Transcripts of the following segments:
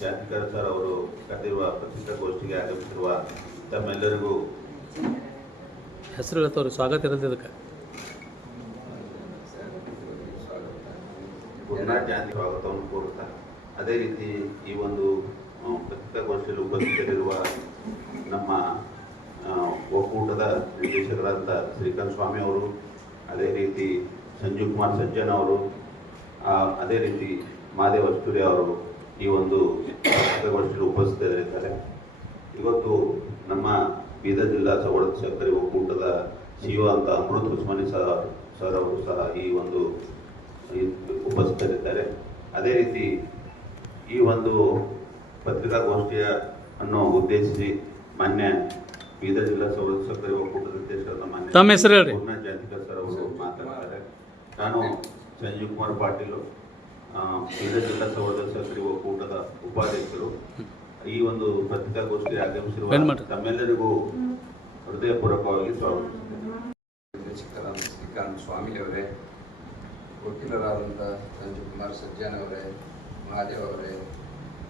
ಜಾತಿಕರ್ sir ಅವರು ಕರೆದಿರುವ ಪತ್ರಿಕಾಗೋಷ್ಠಿಗೆ ಆಗಮಿಸಿರುವ ತಮ್ಮೆಲ್ಲರಿಗೂ ಹೆಸರು ಹೇಳ್ತವ್ರಿ ಸ್ವಾಗತ ಇರುತ್ತೆ ಇದಕ್ಕೆ. ಜಾತಿ ಸ್ವಾಗತವನ್ನು ಕೋರುತ್ತಾ ಅದೇ ರೀತಿ ಈ ಒಂದು ಪತ್ರಿಕಾಗೋಷ್ಠಿಯಲ್ಲಿ ಉಪಸ್ಥಿತರಿರುವ ನಮ್ಮ ಒಕ್ಕೂಟದ ನಿರ್ದೇಶಕರಾದಂಥ ಶ್ರೀಕಾಂತ್ ಸ್ವಾಮಿ ಅವರು ಅದೇ ರೀತಿ ಸಂಜೀವ್ ಕುಮಾರ್ ಸಜ್ಜನ್ ಅವರು ಅದೇ ರೀತಿ ಮಾದೇವ ಅಸ್ತೂರಿ ಅವರು ಈ ಒಂದು ಪತ್ರಿಕಾಗೋಷ್ಠಿಯಲ್ಲಿ ಉಪಸ್ಥಿತರಿದ್ದಾರೆ ಇವತ್ತು ನಮ್ಮ ಬೀದರ್ ಜಿಲ್ಲಾ ಸವಳ ಸಹಕಾರಿ ಒಕ್ಕೂಟದ ಸಿಒ ಅಂತ ಅಮೃತ್ ಉಸ್ಮಾನಿ ಸರ್ ಸರ್ ಅವರು ಸಹ ಈ ಒಂದು ಉಪಸ್ಥಿತರಿದ್ದಾರೆ. ಅದೇ ರೀತಿ ಈ ಒಂದು ಪತ್ರಿಕಾಗೋಷ್ಠಿಯ ಅನ್ನು ಉದ್ದೇಶಿಸಿ ಮಾನ್ಯ ಬೀದರ್ ಜಿಲ್ಲಾ ಸೌರ ಸಹಕಾರಿ ಒಕ್ಕೂಟದ ಅಧ್ಯಕ್ಷರಾದ ಮಾನ್ಯ ಜಾತಿಕರ್ ಸರ್ ಅವರು ಮಾತನಾಡಿದ್ದಾರೆ. ನಾನು ಸಂಜೀವ್ ಕುಮಾರ್ ಪಾಟೀಲ್ ಬೀದರ್ ಜಿಲ್ಲಾ ಸೌರ ಸಹಕಾರಿ ಒಕ್ಕೂಟದ ಉಪಾಧ್ಯಕ್ಷರು. ಈ ಒಂದು ಪತ್ರಿಕಾಗೋಷ್ಠಿ ಆಗಮಿಸಿರುವ. ತಮ್ಮೆಲ್ಲರಿಗೂ ಹೃದಯಪೂರ್ವಕವಾಗಿ ಸ್ವಾಗತ. ನಿರ್ದೇಶಕರಾದ ಶ್ರೀಕಾಂತ್ ಸ್ವಾಮಿಯವರೇ ವಕೀಲರಾದಂಥ ಸಂಜೀವ್ ಕುಮಾರ್ ಸಜ್ಜನ್ ಅವರೇ ಮಹಾದೇವ್ ಅವರೇ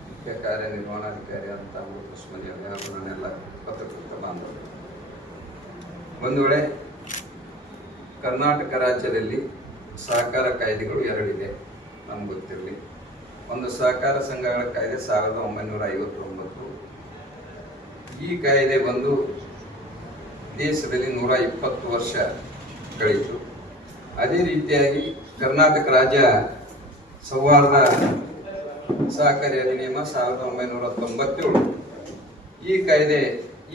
ಮುಖ್ಯ ಕಾರ್ಯನಿರ್ವಹಣಾಧಿಕಾರಿ ಅಂತ ಅಮೃತ ಉಸ್ಮಾನಿ ಅವರೇ ಹಾಗೂ ನನ್ನೆಲ್ಲ ಪತ್ರಕರ್ತ ಬಾಂಧವರು. ಒಂದು ವೇಳೆ ಕರ್ನಾಟಕ ರಾಜ್ಯದಲ್ಲಿ ಸಹಕಾರ ಕಾಯ್ದೆಗಳು ಎರಡಿದೆ ನಮ್ಗೆ ಗೊತ್ತಿರಲಿ. ಒಂದು ಸಹಕಾರ ಸಂಘಗಳ ಕಾಯ್ದೆ ಸಾವಿರದ ಒಂಬೈನೂರ ಐವತ್ತೊಂಬತ್ತು. ಈ ಕಾಯ್ದೆ ಬಂದು ದೇಶದಲ್ಲಿ ನೂರ ಇಪ್ಪತ್ತು ವರ್ಷ ಕಳೆಯಿತು. ಅದೇ ರೀತಿಯಾಗಿ ಕರ್ನಾಟಕ ರಾಜ್ಯ ಸೌಹಾರ್ದ ಸಹಕಾರಿ ಅಧಿನಿಯಮ ಸಾವಿರದ ಒಂಬೈನೂರ ತೊಂಬತ್ತೇಳು. ಈ ಕಾಯ್ದೆ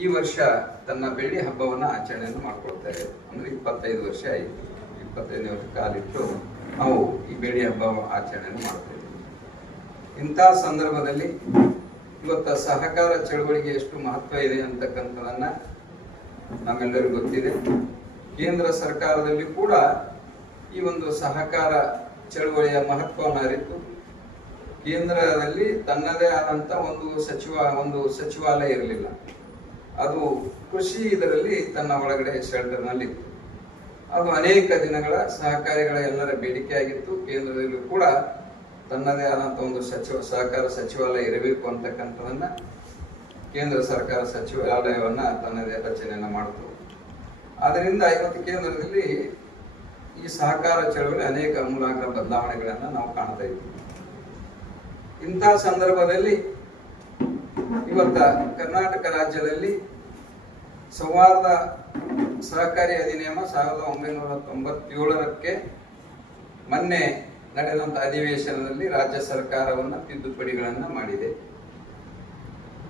ಈ ವರ್ಷ ತನ್ನ ಬೆಳ್ಳಿ ಹಬ್ಬವನ್ನು ಆಚರಣೆಯನ್ನು ಮಾಡ್ಕೊಳ್ತಾ ಇದೆ. ಅಂದರೆ ಇಪ್ಪತ್ತೈದು ವರ್ಷ ಆಯಿತು. ಇಪ್ಪತ್ತೈದನೇ ವರ್ಷ ಕಾಲಿಟ್ಟು ನಾವು ಈ ಬೆಳ್ಳಿ ಹಬ್ಬ ಆಚರಣೆಯನ್ನು ಮಾಡ್ತಾ ಇದ್ದೀವಿ. ಇಂಥ ಸಂದರ್ಭದಲ್ಲಿ ಇವತ್ತ ಸಹಕಾರ ಚಳವಳಿಗೆ ಎಷ್ಟು ಮಹತ್ವ ಇದೆ ಅಂತಕ್ಕಂಥದನ್ನ ನಮ್ಮೆಲ್ಲರಿಗೂ ಗೊತ್ತಿದೆ. ಕೇಂದ್ರ ಸರ್ಕಾರದಲ್ಲಿ ಕೂಡ ಈ ಒಂದು ಸಹಕಾರ ಚಳವಳಿಯ ಮಹತ್ವವನ್ನು ಅರಿತು ಕೇಂದ್ರದಲ್ಲಿ ತನ್ನದೇ ಆದಂತ ಒಂದು ಸಚಿವ, ಒಂದು ಸಚಿವಾಲಯ ಇರಲಿಲ್ಲ. ಅದು ಕೃಷಿ ಇದರಲ್ಲಿ ತನ್ನ ಒಳಗಡೆ ಶೆಲ್ಟರ್ನಲ್ಲಿ ಇತ್ತು ಅದು ಅನೇಕ ದಿನಗಳ ಸಹಕಾರಿಗಳ ಎಲ್ಲರ ಬೇಡಿಕೆಯಾಗಿತ್ತು. ಕೇಂದ್ರದಲ್ಲೂ ಕೂಡ ತನ್ನದೇ ಆದಂತ ಒಂದು ಸಚಿವ, ಸಹಕಾರ ಸಚಿವಾಲಯ ಇರಬೇಕು ಅಂತಕ್ಕಂಥದನ್ನ ಕೇಂದ್ರ ಸರ್ಕಾರ ಸಚಿವಾಲಯವನ್ನ ತನ್ನದೇ ರಚನೆಯನ್ನ ಮಾಡಿತು. ಆದ್ರಿಂದ ಇವತ್ತು ಕೇಂದ್ರದಲ್ಲಿ ಈ ಸಹಕಾರ ಚಳವಳಿ ಅನೇಕ ಅಮೂಲಾಗ್ರ ಬದಲಾವಣೆಗಳನ್ನ ನಾವು ಕಾಣ್ತಾ ಇದ್ದೀವಿ ಇಂತಹ ಸಂದರ್ಭದಲ್ಲಿ ಇವತ್ತ ಕರ್ನಾಟಕ ರಾಜ್ಯದಲ್ಲಿ ಸಂವಾದ ಸಹಕಾರಿ ಅಧಿನಿಯಮ ಸಾವಿರದ ಒಂಬೈನೂರ ತೊಂಬತ್ತೇಳರಕ್ಕೆ ಮೊನ್ನೆ ನಡೆದಂತ ಅಧಿವೇಶನದಲ್ಲಿ ರಾಜ್ಯ ಸರ್ಕಾರವನ್ನ ತಿದ್ದುಪಡಿಗಳನ್ನ ಮಾಡಿದೆ.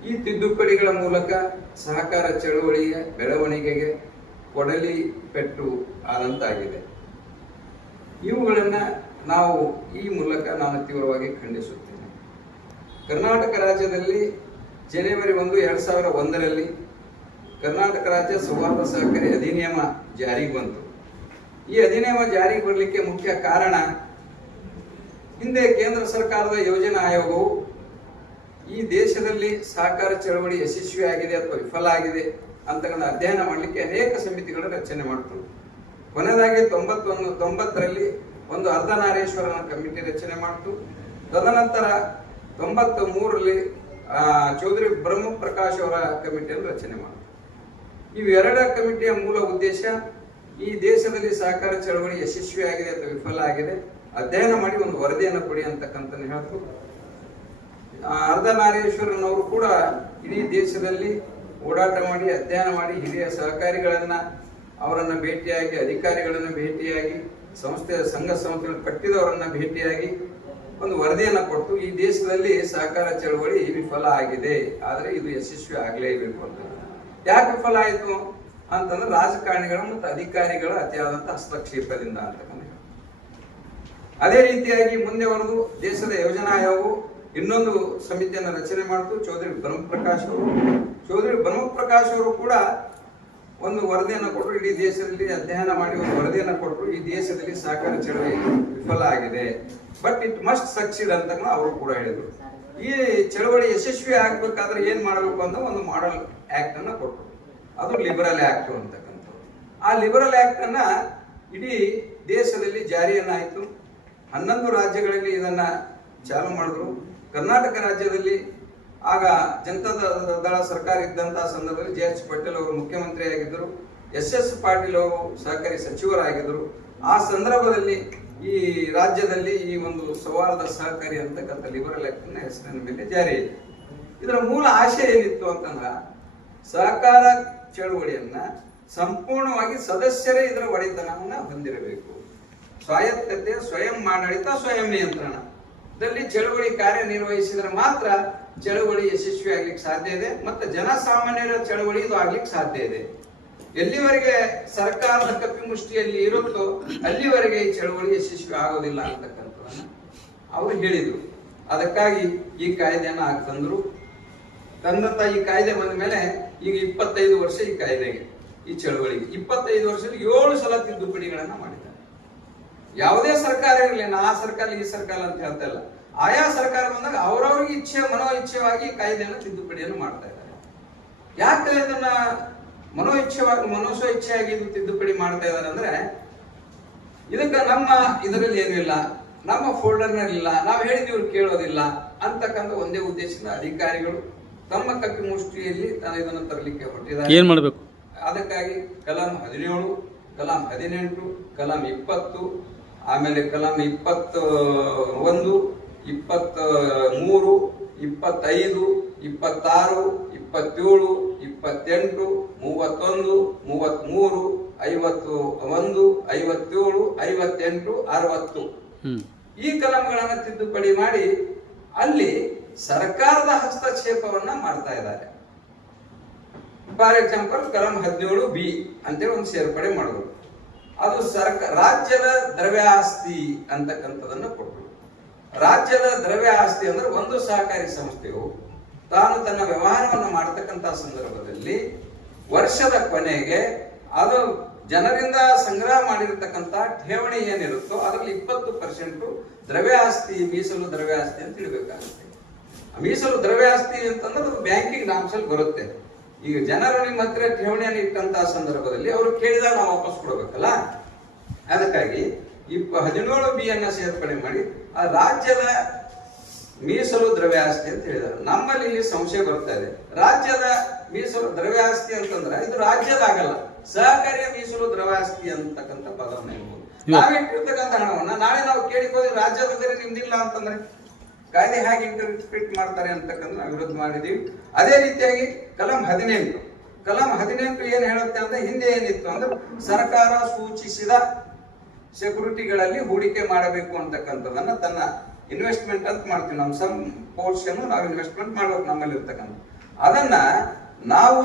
ಈ ತಿದ್ದುಪಡಿಗಳ ಮೂಲಕ ಸಹಕಾರ ಚಳುವಳಿಯ ಬೆಳವಣಿಗೆಗೆ ಕೊಡಲಿ ಪೆಟ್ಟು ಆದಂತಾಗಿದೆ. ಇವುಗಳನ್ನ ನಾವು ಈ ಮೂಲಕ ನಾನು ತೀವ್ರವಾಗಿ ಖಂಡಿಸುತ್ತೇನೆ. ಕರ್ನಾಟಕ ರಾಜ್ಯದಲ್ಲಿ ಜನವರಿ ಒಂದು, ಎರಡ್ ಸಾವಿರ ಒಂದರಲ್ಲಿ ಕರ್ನಾಟಕ ರಾಜ್ಯ ಸೌಹಾರ್ದ ಸಹಕಾರಿ ಅಧಿನಿಯಮ ಜಾರಿಗೆ ಬಂತು. ಈ ಅಧಿನಿಯಮ ಜಾರಿಗೆ ಬರಲಿಕ್ಕೆ ಮುಖ್ಯ ಕಾರಣ ಹಿಂದೆ ಕೇಂದ್ರ ಸರ್ಕಾರದ ಯೋಜನಾ ಆಯೋಗವು ಈ ದೇಶದಲ್ಲಿ ಸಹಕಾರ ಚಳವಳಿ ಯಶಸ್ವಿಯಾಗಿದೆ ಅಥವಾ ವಿಫಲ ಆಗಿದೆ ಅಂತಕ್ಕಂಥ ಅಧ್ಯಯನ ಮಾಡಲಿಕ್ಕೆ ಅನೇಕ ಸಮಿತಿಗಳ ರಚನೆ ಮಾಡ್ತು ಕೊನೆಯದಾಗಿ ತೊಂಬತ್ತೊಂದು, ತೊಂಬತ್ತರಲ್ಲಿ ಒಂದು ಅರ್ಧನಾರೇಶ್ವರನ ಕಮಿಟಿ ರಚನೆ ಮಾಡಿತು. ತದನಂತರ ತೊಂಬತ್ತ ಮೂರರಲ್ಲಿ ಚೌಧರಿ ಬ್ರಹ್ಮ ಪ್ರಕಾಶ್ ಅವರ ಕಮಿಟಿಯನ್ನು ರಚನೆ ಮಾಡಿತು. ಇವೆರಡ ಕಮಿಟಿಯ ಮೂಲ ಉದ್ದೇಶ ಈ ದೇಶದಲ್ಲಿ ಸಹಕಾರ ಚಳವಳಿ ಯಶಸ್ವಿಯಾಗಿದೆ ಅಥವಾ ವಿಫಲ ಆಗಿದೆ. ಅಧ್ಯಯನ ಮಾಡಿ ಒಂದು ವರದಿಯನ್ನು ಕೊಡಿ ಅಂತಕ್ಕಂತ ಹೇಳ್ತು ಅರ್ಧನಾರೀಶ್ವರನವರು ಕೂಡ ಇಡೀ ದೇಶದಲ್ಲಿ ಓಡಾಟ ಮಾಡಿ, ಅಧ್ಯಯನ ಮಾಡಿ, ಹಿರಿಯ ಸಹಕಾರಿಗಳನ್ನು ಅವರನ್ನ ಭೇಟಿಯಾಗಿ, ಅಧಿಕಾರಿಗಳನ್ನ ಭೇಟಿಯಾಗಿ, ಸಂಸ್ಥೆಯ ಸಂಘ ಸಂಸ್ಥೆಗಳು ಕಟ್ಟಿದವರನ್ನ ಭೇಟಿಯಾಗಿ ಒಂದು ವರದಿಯನ್ನು ಕೊಟ್ಟು, ಈ ದೇಶದಲ್ಲಿ ಸಹಕಾರ ಚಳವಳಿ ವಿಫಲ ಆಗಿದೆ. ಆದರೆ ಇದು ಯಶಸ್ವಿ ಆಗಲೇಬೇಕು ಅಂತ. ಯಾಕೆ ವಿಫಲ ಆಯಿತು ಅಂತಂದ್ರೆ ರಾಜಕಾರಣಿಗಳು ಮತ್ತು ಅಧಿಕಾರಿಗಳ ಅತಿಯಾದಂಥ ಹಸ್ತಕ್ಷೇಪದಿಂದ ಅಂತಕ್ಕಂಥ ಅದೇ ರೀತಿಯಾಗಿ ಮುಂದೆ ಅವರದು ದೇಶದ ಯೋಜನಾ ಆಯೋಗವು ಇನ್ನೊಂದು ಸಮಿತಿಯನ್ನು ರಚನೆ ಮಾಡಿತು, ಚೌಧರಿ ಬ್ರಹ್ಮಪ್ರಕಾಶ್ ಅವರು. ಚೌಧರಿ ಬ್ರಹ್ಮಪ್ರಕಾಶ್ ಅವರು ಕೂಡ ಒಂದು ವರದಿಯನ್ನು ಕೊಟ್ಟರು ಇಡೀ ದೇಶದಲ್ಲಿ ಅಧ್ಯಯನ ಮಾಡಿ ಒಂದು ವರದಿಯನ್ನು ಕೊಟ್ಟರು ಈ ದೇಶದಲ್ಲಿ ಸಹಕಾರ ಚಳವಳಿ ವಿಫಲ ಆಗಿದೆ. ಬಟ್ ಇಟ್ ಮಸ್ಟ್ ಸಕ್ಸೀಡ್ ಅಂತ ಅವರು ಕೂಡ ಹೇಳಿದರು. ಈ ಚಳವಳಿ ಯಶಸ್ವಿ ಆಗಬೇಕಾದ್ರೆ ಏನು ಮಾಡಬೇಕು ಅಂತ ಒಂದು ಮಾಡಲ್ ಆಕ್ಟ್ ಅನ್ನು ಕೊಟ್ಟರು ಅದು ಲಿಬರಲ್ ಆಕ್ಟ್ ಅಂತಕ್ಕಂಥದ್ದು. ಆ ಲಿಬರಲ್ ಆಕ್ಟ್ ಅನ್ನ ಇಡೀ ದೇಶದಲ್ಲಿ ಜಾರಿಯನ್ನಾಯಿತು. ಹನ್ನೊಂದು ರಾಜ್ಯಗಳಲ್ಲಿ ಇದನ್ನ ಚಾಲು ಮಾಡಿದ್ರು. ಕರ್ನಾಟಕ ರಾಜ್ಯದಲ್ಲಿ ಆಗ ಜನತಾ ದಳ ಸರ್ಕಾರ ಇದ್ದಂತಹ ಸಂದರ್ಭದಲ್ಲಿ ಜೆ ಎಚ್ ಪಟೇಲ್ ಅವರು ಮುಖ್ಯಮಂತ್ರಿ ಆಗಿದ್ದರು ಎಸ್ ಎಸ್ ಪಾಟೀಲ್ ಅವರು ಸಹಕಾರಿ ಸಚಿವರಾಗಿದ್ದರು. ಆ ಸಂದರ್ಭದಲ್ಲಿ ಈ ರಾಜ್ಯದಲ್ಲಿ ಈ ಒಂದು ಸವಾಲದ ಸಹಕಾರಿ ಅಂತಕ್ಕಂಥ ಲಿಬರಲ್ ಆಕ್ಟ್ನ ಹೆಸರಿನ ಮೇಲೆ ಜಾರಿ ಇದೆ. ಇದರ ಮೂಲ ಆಶಯ ಏನಿತ್ತು ಅಂತಂದ್ರೆ ಸಹಕಾರ ಚಳುವಳಿಯನ್ನ ಸಂಪೂರ್ಣವಾಗಿ ಸದಸ್ಯರೇ ಇದರ ಒಡೆತನವನ್ನ ಹೊಂದಿರಬೇಕು. ಸ್ವಾಯತ್ತತೆ, ಸ್ವಯಂ ಆಡಳಿತ ಸ್ವಯಂ ನಿಯಂತ್ರಣ. ಇದರಲ್ಲಿ ಚಳುವಳಿ ಕಾರ್ಯನಿರ್ವಹಿಸಿದ್ರೆ ಮಾತ್ರ ಚಳುವಳಿ ಯಶಸ್ವಿ ಆಗ್ಲಿಕ್ಕೆ ಸಾಧ್ಯ ಇದೆ, ಮತ್ತು ಜನಸಾಮಾನ್ಯರ ಚಳುವಳಿ ಇದು ಆಗ್ಲಿಕ್ಕೆ ಸಾಧ್ಯ ಇದೆ. ಎಲ್ಲಿವರೆಗೆ ಸರ್ಕಾರದ ಕಪಿಮುಷ್ಟಿಯಲ್ಲಿ ಇರುತ್ತೋ ಅಲ್ಲಿವರೆಗೆ ಈ ಚಳುವಳಿ ಯಶಸ್ವಿ ಆಗೋದಿಲ್ಲ ಅಂತಕ್ಕಂಥದ್ದನ್ನ ಅವರು ಹೇಳಿದ್ರು. ಅದಕ್ಕಾಗಿ ಈ ಕಾಯ್ದೆಯನ್ನ ಹಾಕಿ ತಂದ್ರು ತಂದಂತ ಈ ಕಾಯ್ದೆ ಬಂದ ಮೇಲೆ ಈಗ ಇಪ್ಪತ್ತೈದು ವರ್ಷ ಈ ಕಾಯ್ದೆಗೆ, ಈ ಚಳವಳಿಗೆ. ಇಪ್ಪತ್ತೈದು ವರ್ಷದಲ್ಲಿ ಏಳು ಸಲ ತಿದ್ದುಪಡಿಗಳನ್ನ ಮಾಡಿದ್ದಾರೆ ಯಾವುದೇ ಸರ್ಕಾರ ಇರಲಿ ನಾ ಆ ಸರ್ಕಾರ ಈ ಸರ್ಕಾರ ಅಂತ ಹೇಳ್ತಾ ಇಲ್ಲ. ಆಯಾ ಸರ್ಕಾರ ಬಂದಾಗ ಅವರವ್ರಿಗೆ ಇಚ್ಛೆ ಮನೋ ಇಚ್ಛೆವಾಗಿ ಕಾಯ್ದೆಯನ್ನು ತಿದ್ದುಪಡಿಯನ್ನು ಮಾಡ್ತಾ ಇದ್ದಾರೆ. ಯಾಕೆ ಇದನ್ನ ಮನೋ ಇಚ್ಛೆವಾಗಿ ಮನಸ್ಸೋ ಇಚ್ಛೆಯಾಗಿ ಇದು ತಿದ್ದುಪಡಿ ಮಾಡ್ತಾ ಇದ್ದಾರೆ ಅಂದ್ರೆ ಇದಕ್ಕೆ ನಮ್ಮ ಇದರಲ್ಲಿ ಏನೂ ಇಲ್ಲ ನಮ್ಮ ಫೋಲ್ಡರ್ನಲ್ಲಿ ಇಲ್ಲ ನಾವು ಹೇಳಿದ ಇವ್ರು ಕೇಳೋದಿಲ್ಲ ಅಂತಕ್ಕಂತ ಒಂದೇ ಉದ್ದೇಶದಿಂದ ಅಧಿಕಾರಿಗಳು ತಮ್ಮ ಕಪ್ಪಿ ಮುಷ್ಟಿಯಲ್ಲಿ ತಾನು ಇದನ್ನು ತರಲಿಕ್ಕೆ ಹೊರಟಿದ್ದಾರೆ. ಏನ್ ಮಾಡ್ಬೇಕು? ಅದಕ್ಕಾಗಿ ಕಲಾಂ ಹದಿನೇಳು ಕಲಾಂ ಹದಿನೆಂಟು ಕಲಾಂ ಇಪ್ಪತ್ತು ಆಮೇಲೆ ಕಲಂ ಇಪ್ಪತ್ತ ಒಂದು ಇಪ್ಪತ್ತ ಮೂರು ಇಪ್ಪತ್ತೈದು ಇಪ್ಪತ್ತಾರು ಇಪ್ಪತ್ತೇಳು ಇಪ್ಪತ್ತೆಂಟು ಮೂವತ್ತೊಂದು ಮೂವತ್ಮೂರು ಐವತ್ತು ಒಂದು ಐವತ್ತೇಳು ಐವತ್ತೆಂಟು ಅರವತ್ತು. ಈ ಕಲಂಗಳನ್ನು ತಿದ್ದುಪಡಿ ಮಾಡಿ ಅಲ್ಲಿ ಸರ್ಕಾರದ ಹಸ್ತಕ್ಷೇಪವನ್ನ ಮಾಡ್ತಾ ಇದ್ದಾರೆ. ಫಾರ್ ಎಕ್ಸಾಂಪಲ್ ಕಲಂ ಹದಿನೇಳು ಬಿ ಅಂತೇಳಿ ಒಂದು ಸೇರ್ಪಡೆ ಮಾಡಿದ್ರು ಅದು ಸರ್ಕ, ರಾಜ್ಯದ ದ್ರವ್ಯ ಆಸ್ತಿ ಅಂತಕ್ಕಂಥದನ್ನ ಕೊಟ್ಟರು ರಾಜ್ಯದ ದ್ರವ್ಯ ಆಸ್ತಿ ಅಂದ್ರೆ ಒಂದು ಸಹಕಾರಿ ಸಂಸ್ಥೆಯು ತಾನು ತನ್ನ ವ್ಯವಹಾರವನ್ನು ಮಾಡತಕ್ಕಂತ ಸಂದರ್ಭದಲ್ಲಿ ವರ್ಷದ ಕೊನೆಗೆ ಅದು ಜನರಿಂದ ಸಂಗ್ರಹ ಮಾಡಿರತಕ್ಕಂತಹ ಠೇವಣಿ ಏನಿರುತ್ತೋ ಅದರಲ್ಲಿ ಇಪ್ಪತ್ತು ಪರ್ಸೆಂಟ್ ದ್ರವ್ಯ ಆಸ್ತಿ ಮೀಸಲು ದ್ರವ್ಯ ಆಸ್ತಿ ಅಂತ ತಿಳ್ಬೇಕಾಗುತ್ತೆ ಮೀಸಲು ದ್ರವ್ಯ ಆಸ್ತಿ ಅಂತಂದ್ರೆ ಅದು ಬ್ಯಾಂಕಿಂಗ್ ನಾಮ್ಸಲ್ಲಿ ಬರುತ್ತೆ. ಈಗ ಜನರು ನಿಮ್ಮ ಹತ್ರ ಠೇವಣಿಯನ್ನು ಇಟ್ಟಂತಹ ಸಂದರ್ಭದಲ್ಲಿ ಅವರು ಕೇಳಿದಾಗ ನಾವು ವಾಪಸ್ ಕೊಡಬೇಕಲ್ಲ? ಅದಕ್ಕಾಗಿ ಇಪ್ಪ ಹದಿನೇಳು ಬಿ ಅನ್ನ ಸೇರ್ಪಡೆ ಮಾಡಿ ಆ ರಾಜ್ಯದ ಮೀಸಲು ದ್ರವ್ಯ ಆಸ್ತಿ ಅಂತ ಹೇಳಿದಾರೆ. ನಮ್ಮಲ್ಲಿ ಇಲ್ಲಿ ಸಂಶಯ ಬರ್ತಾ ಇದೆ. ರಾಜ್ಯದ ಮೀಸಲು ದ್ರವ್ಯ ಆಸ್ತಿ ಅಂತಂದ್ರೆ ಇದು ರಾಜ್ಯದಾಗಲ್ಲ ಸಹಕಾರಿಯ ಮೀಸಲು ದ್ರವ್ಯ ಆಸ್ತಿ ಅಂತಕ್ಕಂಥ ಪದವನ್ನು ಹೇಳ್ಬೋದು. ನಾವಿಟ್ಟಿರ್ತಕ್ಕಂಥ ಹಣವನ್ನ ನಾಳೆ ನಾವು ಕೇಳಿಕೋದ್ರೆ ರಾಜ್ಯದ ನಿಮ್ದಿಲ್ಲ ಅಂತಂದ್ರೆ ಕಾಯ್ದೆ ಹೇಗೆ ಇಂಟರ್ಪ್ರಿಟ್ ಮಾಡ್ತಾರೆ ಅಂತಕ್ಕಂಥ ನಾವು ವಿರೋಧ ಮಾಡಿದೀವಿ. ಅದೇ ರೀತಿಯಾಗಿ ಕಲಂ ಹದಿನೆಂಟು. ಕಲಂ ಹದಿನೆಂಟು ಏನು ಹೇಳುತ್ತೆ ಅಂದ್ರೆ ಹಿಂದೆ ಏನಿತ್ತು ಅಂದ್ರೆ ಸರ್ಕಾರ ಸೂಚಿಸಿದ ಸೆಕ್ಯೂರಿಟಿಗಳಲ್ಲಿ ಹೂಡಿಕೆ ಮಾಡಬೇಕು ಅಂತಕ್ಕಂಥದನ್ನ ತನ್ನ ಇನ್ವೆಸ್ಟ್ಮೆಂಟ್ ಅಂತ ಮಾಡ್ತೀವಿ. ನಮ್ಮ ಸಮ್ ಪೋರ್ಷನ್ ನಾವು ಇನ್ವೆಸ್ಟ್ಮೆಂಟ್ ಮಾಡ್ಬೇಕು ನಮ್ಮಲ್ಲಿ ಇರ್ತಕ್ಕಂಥ. ಅದನ್ನ ನಾವು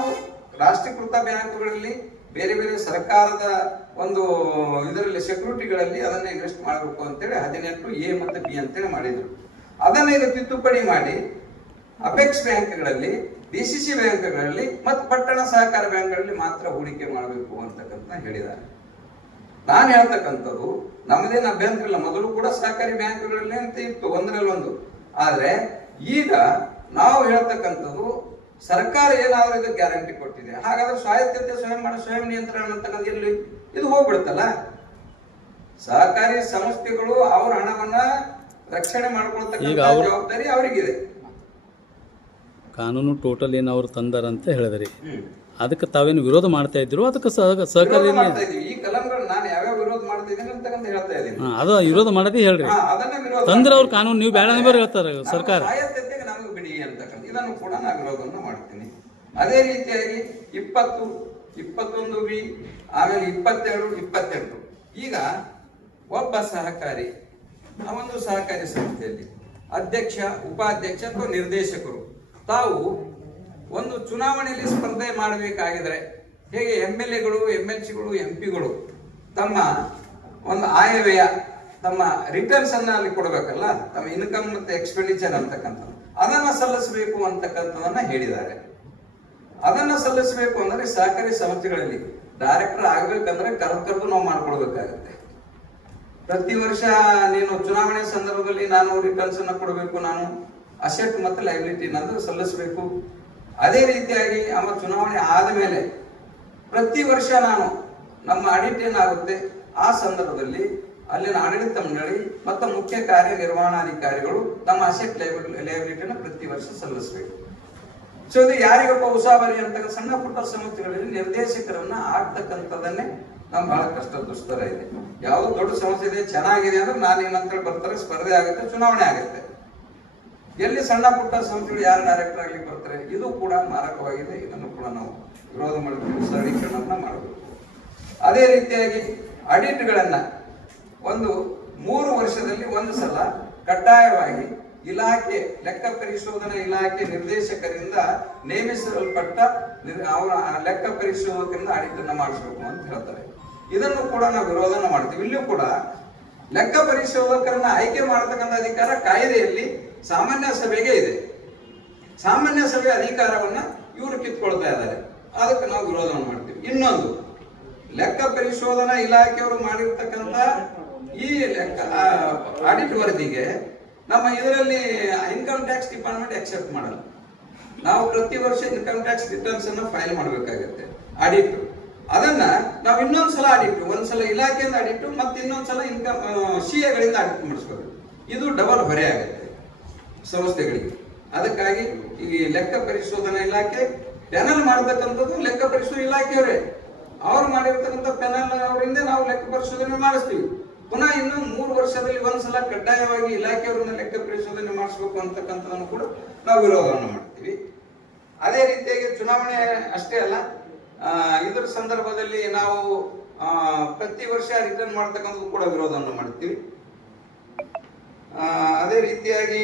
ರಾಷ್ಟ್ರೀಕೃತ ಬ್ಯಾಂಕ್ಗಳಲ್ಲಿ ಬೇರೆ ಬೇರೆ ಸರ್ಕಾರದ ಒಂದು ಇದರಲ್ಲಿ ಸೆಕ್ಯೂರಿಟಿಗಳಲ್ಲಿ ಅದನ್ನ ಇನ್ವೆಸ್ಟ್ ಮಾಡಬೇಕು ಅಂತೇಳಿ ಹದಿನೆಂಟು ಎ ಮತ್ತು ಬಿ ಅಂತೇಳಿ ಮಾಡಿದ್ರು. ಅದನ್ನ ಈಗ ತಿದ್ದುಪಡಿ ಮಾಡಿ ಅಪೆಕ್ಸ್ ಬ್ಯಾಂಕ್ಗಳಲ್ಲಿ, ಡಿ ಸಿ ಸಿ ಬ್ಯಾಂಕ್ಗಳಲ್ಲಿ ಮತ್ತು ಪಟ್ಟಣ ಸಹಕಾರ ಬ್ಯಾಂಕ್ಗಳಲ್ಲಿ ಮಾತ್ರ ಹೂಡಿಕೆ ಮಾಡಬೇಕು ಅಂತಕ್ಕಂಥ ಹೇಳಿದ್ದಾರೆ. ನಾನು ಹೇಳ್ತಕ್ಕಂಥದ್ದು ನಮ್ಮದೇನು ಅಭ್ಯಂತರ ಇಲ್ಲ ಮೊದಲು ಕೂಡ ಸಹಕಾರಿ ಬ್ಯಾಂಕ್ಗಳಲ್ಲಿ ಅಂತ ಇತ್ತು, ಒಂದರಲ್ಲಿ ಒಂದು. ಆದರೆ ಈಗ ನಾವು ಹೇಳ್ತಕ್ಕಂಥದ್ದು, ಸರ್ಕಾರ ಏನಾದರೂ ಇದು ಗ್ಯಾರಂಟಿ ಕೊಟ್ಟಿದೆ, ಹಾಗಾದ್ರೆ ಸ್ವಾಯತ್ತತೆ ಸ್ವಯಂ ಮಾಡ, ಸ್ವಯಂ ನಿಯಂತ್ರಣ ಅಂತಕ್ಕಂಥ ಇಲ್ಲಿ ಇದು ಹೋಗ್ಬಿಡುತ್ತಲ್ಲ? ಸಹಕಾರಿ ಸಂಸ್ಥೆಗಳು ಅವ್ರ ಹಣವನ್ನ ರಕ್ಷಣೆ ಈಗ ಅವ್ರು- ಜವಾಬ್ದಾರಿ ಅವರಿಗಿದೆ. ಕಾನೂನು ಟೋಟಲ್ ಏನು ಅವ್ರು ತಂದಾರಂತ ಹೇಳಿದ್ರಿ. ಹ್ಮ್. ಅದಕ್ಕೆ ತಾವೇನು ವಿರೋಧ ಮಾಡ್ತಾ ಇದ್ರು ಅದಕ್ಕೆ ಸಹ ಸಹಕಾರಿ ವಿರೋಧ ಮಾಡ್ತಾ ಇದೀವಿ ಈ ಕಲಂಗಳು ನಾನು ಯಾವ್ಯಾವ ವಿರೋಧ ಮಾಡ್ತಾ ಇದ್ದೀನಿ ಅಂತಕ್ಕಂತ ಹೇಳ್ತಾ ಇದ್ದೀನಿ. ಹಾ, ಅದು ವಿರೋಧ ಮಾಡದೇ ಹೇಳ್ರಿ. ಹಾ, ಅದನ್ನ ವಿರೋಧ ತಂದ್ರೆ ಅವ್ರ ಕಾನೂನು ನೀವು ಬೇಡ ಅಂದ್ರೆ ಹೇಳ್ತಾರೆ ಸರ್ಕಾರ. ಸ್ವಾಯತ್ತತೆಗೆ ನಮಗೆ ಬಿಡಿ ಅಂತಕ್ಕಂಥ ಇದನ್ನು ಕೂಡ ನಾನು ವಿರೋಧವನ್ನು ಮಾಡ್ತೀನಿ. ಅದೇ ರೀತಿಯಾಗಿ ಇಪ್ಪತ್ತು ಇಪ್ಪತ್ತೊಂದು ಬಿ ಆಮೇಲೆ ಇಪ್ಪತ್ತೆರಡು ಇಪ್ಪತ್ತೆಂಟು. ಈಗ ಒಬ್ಬ ಸಹಕಾರಿ ಆ ಸಹಕಾರಿ ಸಂಸ್ಥೆಯಲ್ಲಿ ಅಧ್ಯಕ್ಷ, ಉಪಾಧ್ಯಕ್ಷ ಅಥವಾ ನಿರ್ದೇಶಕರು. ತಾವು ಒಂದು ಚುನಾವಣೆಯಲ್ಲಿ ಸ್ಪರ್ಧೆ ಮಾಡಬೇಕಾಗಿದ್ರೆ ಹೇಗೆ ಎಂ ಎಲ್ ಎಗಳು ಎಂ ಎಲ್ ಸಿಗಳು ಎಂ ಪಿಗಳು ತಮ್ಮ ಒಂದು ಆಯವ್ಯಯ, ತಮ್ಮ ರಿಟರ್ನ್ಸ್ ಅನ್ನ ಅಲ್ಲಿ ಕೊಡಬೇಕಲ್ಲ, ತಮ್ಮ ಇನ್ಕಮ್ ಮತ್ತೆ ಎಕ್ಸ್ಪೆಂಡಿಚರ್ ಅಂತಕ್ಕಂಥ ಅದನ್ನ ಸಲ್ಲಿಸಬೇಕು ಅಂತಕ್ಕಂಥದನ್ನ ಹೇಳಿದ್ದಾರೆ. ಅದನ್ನ ಸಲ್ಲಿಸಬೇಕು ಅಂದ್ರೆ ಸಹಕಾರಿ ಸಂಸ್ಥೆಗಳಲ್ಲಿ ಡೈರೆಕ್ಟರ್ ಆಗ್ಬೇಕಂದ್ರೆ ಕರೆದು ಕರೆದು ನಾವು ಮಾಡ್ಕೊಳ್ಬೇಕಾಗತ್ತೆ ಪ್ರತಿ ವರ್ಷ ನೀನು ಚುನಾವಣೆ ಸಂದರ್ಭದಲ್ಲಿ ನಾನು ರಿಟರ್ನ್ಸ್ ಅನ್ನ ಕೊಡಬೇಕು, ನಾನು ಅಸೆಟ್ ಮತ್ತು ಲೈಬಿಲಿಟಿ ನಂದು ಸಲ್ಲಿಸಬೇಕು. ಅದೇ ರೀತಿಯಾಗಿ ಅವ ಚುನಾವಣೆ ಆದಮೇಲೆ ಪ್ರತಿ ವರ್ಷ ನಾನು ನಮ್ಮ ಆಡಿಟ್ ಏನಾಗುತ್ತೆ? ಆ ಸಂದರ್ಭದಲ್ಲಿ ಅಲ್ಲಿನ ಆಡಳಿತ ಮಂಡಳಿ ಮತ್ತು ಮುಖ್ಯ ಕಾರ್ಯನಿರ್ವಹಣಾಧಿಕಾರಿಗಳು ತಮ್ಮ ಅಸೆಟ್ ಲೈಬಿಲಿಟಿಯನ್ನು ಪ್ರತಿ ವರ್ಷ ಸಲ್ಲಿಸಬೇಕು. ಸೊ ಇದು ಯಾರಿಗಪ್ಪ ಉಸಾಬರಿ ಅಂತ ಸಣ್ಣ ಪುಟ್ಟ ಸಮಸ್ಯೆಗಳಲ್ಲಿ ನಿರ್ದೇಶಕರನ್ನ ಆಗ್ತಕ್ಕಂಥದನ್ನೇ ನಮ್ ಬಹಳ ಕಷ್ಟ ದುಸ್ತರ ಇದೆ. ಯಾವ್ದು ದೊಡ್ಡ ಸಮಸ್ಯೆ ಇದೆ, ಚೆನ್ನಾಗಿದೆ ಅಂದ್ರೆ ನಾನು ಏನಂತೇಳಿ ಬರ್ತಾರೆ, ಸ್ಪರ್ಧೆ ಆಗುತ್ತೆ, ಚುನಾವಣೆ ಆಗುತ್ತೆ. ಎಲ್ಲಿ ಸಣ್ಣ ಪುಟ್ಟ ಸಂಸ್ಥೆಗಳು ಯಾರು ಡೈರೆಕ್ಟರ್ ಆಗಲಿ ಬರ್ತಾರೆ, ಇದು ಕೂಡ ಮಾರಕವಾಗಿದೆ, ಇದನ್ನು ಕೂಡ ನಾವು ವಿರೋಧ ಮಾಡಬೇಕು ಸರಳೀಕರಣವನ್ನ ಮಾಡಬೇಕು. ಅದೇ ರೀತಿಯಾಗಿ ಆಡಿಟ್ಗಳನ್ನ ಒಂದು ಮೂರು ವರ್ಷದಲ್ಲಿ ಒಂದು ಸಲ ಕಡ್ಡಾಯವಾಗಿ ಇಲಾಖೆ ಲೆಕ್ಕ ಪರಿಶೋಧನಾ ಇಲಾಖೆ ನಿರ್ದೇಶಕರಿಂದ ನೇಮಿಸಲ್ಪಟ್ಟ ಅವರ ಲೆಕ್ಕ ಪರಿಶೋಧಕರಿಂದ ಆಡಿಟ್ ಅನ್ನ ಮಾಡಿಸ್ಬೇಕು ಅಂತ ಹೇಳ್ತಾರೆ. ಇದನ್ನು ಕೂಡ ನಾವು ವಿರೋಧನ ಮಾಡ್ತೀವಿ. ಇಲ್ಲೂ ಕೂಡ ಲೆಕ್ಕ ಪರಿಶೋಧಕರನ್ನ ಆಯ್ಕೆ ಮಾಡತಕ್ಕಂಥ ಅಧಿಕಾರ ಕಾಯ್ದೆಯಲ್ಲಿ ಸಾಮಾನ್ಯ ಸಭೆಗೆ ಇದೆ. ಸಾಮಾನ್ಯ ಸಭೆ ಅಧಿಕಾರವನ್ನ ಇವರು ಕಿತ್ಕೊಳ್ತಾ ಇದ್ದಾರೆ. ಅದಕ್ಕೆ ನಾವು ವಿರೋಧವನ್ನು ಮಾಡ್ತೀವಿ. ಇನ್ನೊಂದು, ಲೆಕ್ಕ ಪರಿಶೋಧನಾ ಇಲಾಖೆಯವರು ಮಾಡಿರ್ತಕ್ಕಂಥ ಈ ಲೆಕ್ಕ ಆಡಿಟ್ ವರದಿಗೆ ನಮ್ಮ ಇದರಲ್ಲಿ ಇನ್ಕಮ್ ಟ್ಯಾಕ್ಸ್ ಡಿಪಾರ್ಟ್ಮೆಂಟ್ ಎಕ್ಸೆಪ್ಟ್ ಮಾಡಲ್ಲ. ನಾವು ಪ್ರತಿ ವರ್ಷ ಇನ್ಕಮ್ ಟ್ಯಾಕ್ಸ್ ರಿಟರ್ನ್ಸ್ ಅನ್ನು ಫೈಲ್ ಮಾಡಬೇಕಾಗುತ್ತೆ. ಆಡಿಟ್. ಅದನ್ನ ನಾವು ಇನ್ನೊಂದ್ಸಲ ಆಡಿಟ್ ಒಂದ್ಸಲ ಇಲಾಖೆಯಿಂದ ಆಡಿಟ್ ಮತ್ತೆ ಇನ್ನೊಂದ್ಸಲ ಇನ್ಕಮ್ ಸಿ ಎಗಳಿಂದ ಆಡಿಟ್ ಮಾಡಿಸ್ಕೋಬೇಕು. ಇದು ಡಬಲ್ ಹೊರೆ ಆಗುತ್ತೆ ಸಂಸ್ಥೆಗಳಿಗೆ. ಅದಕ್ಕಾಗಿ ಈ ಲೆಕ್ಕ ಪರಿಶೋಧನಾ ಇಲಾಖೆ ಪ್ಯಾನಲ್ ಮಾಡತಕ್ಕಂಥದ್ದು ಲೆಕ್ಕ ಪರಿಶೋಧನೆ ಇಲಾಖೆಯವರೇ. ಅವ್ರು ಮಾಡಿರ್ತಕ್ಕಂಥ ಪ್ಯಾನಲ್ ಅವರಿಂದ ನಾವು ಲೆಕ್ಕ ಪರಿಶೋಧನೆ ಮಾಡಿಸ್ತೀವಿ. ಪುನಃ ಇನ್ನು ಮೂರು ವರ್ಷದಲ್ಲಿ ಒಂದ್ಸಲ ಕಡ್ಡಾಯವಾಗಿ ಇಲಾಖೆಯವರನ್ನ ಲೆಕ್ಕ ಪರಿಶೋಧನೆ ಮಾಡಿಸ್ಬೇಕು ಅಂತಕ್ಕಂಥದನ್ನು ಕೂಡ ನಾವು ವಿರೋಧವನ್ನು ಮಾಡ್ತೀವಿ. ಅದೇ ರೀತಿಯಾಗಿ ಚುನಾವಣೆ ಅಷ್ಟೇ ಅಲ್ಲ ಇದರ ಸಂದರ್ಭದಲ್ಲಿ ನಾವು ಪ್ರತಿ ವರ್ಷ ರಿಟರ್ನ್ ಮಾಡ್ತಕ್ಕಂಥದ್ದು ಕೂಡ ವಿರೋಧವನ್ನು ಮಾಡ್ತೀವಿ. ಅದೇ ರೀತಿಯಾಗಿ